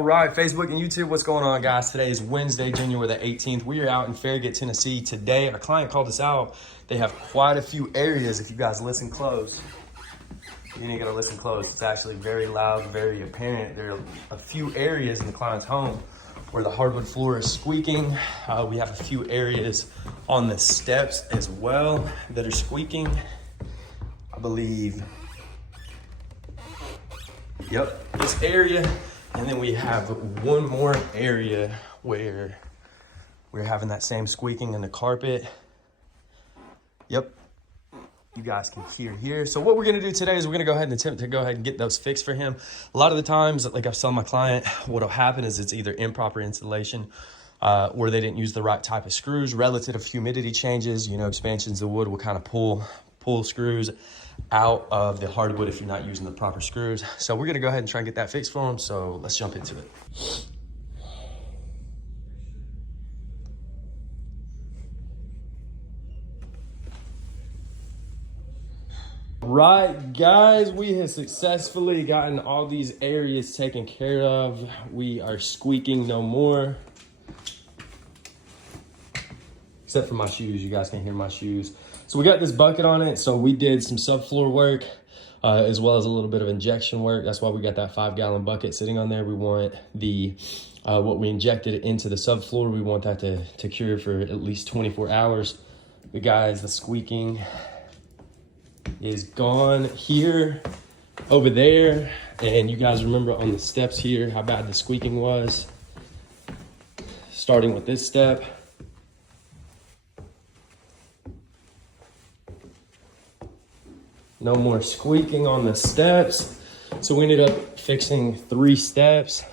All right, Facebook and YouTube, what's going on, guys? Today is Wednesday, January the 18th. We are out in Farragut, Tennessee today. Our client called us out. They have quite a few areas. If you guys listen close, you need to listen close. It's actually very loud, very apparent. There are a few areas in the client's home where the hardwood floor is squeaking. We have a few areas on the steps as well that are squeaking. I believe, yep, this area. And then we have one more area where we're having that same squeaking in the carpet. Yep, you guys can hear here. So what we're gonna do today is we're gonna go ahead and attempt to go ahead and get those fixed for him. A lot of the times, like I've told my client, what'll happen is it's either improper installation or they didn't use the right type of screws. Relative to humidity changes, you know, expansions of wood will kind of pull screws out of the hardwood if you're not using the proper screws. So we're gonna go ahead and try and get that fixed for them. So let's jump into it. Right, guys, we have successfully gotten all these areas taken care of. We are squeaking no more. Except for my shoes, you guys can hear my shoes. So we got this bucket on it. So we did some subfloor work as well as a little bit of injection work. That's why we got that 5-gallon bucket sitting on there. We want the, what we injected into the subfloor, we want that to cure for at least 24 hours. But guys, the squeaking is gone here, over there. And you guys remember on the steps here, how bad the squeaking was. Starting with this step. No more squeaking on the steps. So we ended up fixing 3 steps.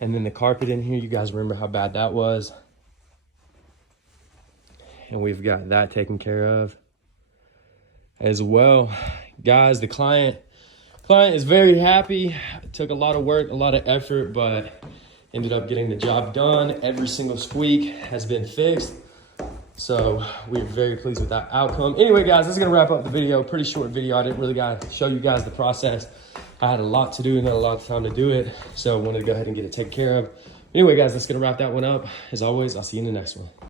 And then the carpet in here, you guys remember how bad that was. And we've got that taken care of as well. Guys, the client is very happy. It took a lot of work, a lot of effort, but ended up getting the job done. Every single squeak has been fixed. So we're very pleased with that outcome. Anyway, guys, this is gonna wrap up the video. Pretty short video. I didn't really show you guys the process. I had a lot to do and not a lot of time to do it. So I wanted to go ahead and get it taken care of. Anyway, guys, that's gonna wrap that one up. As always, I'll see you in the next one.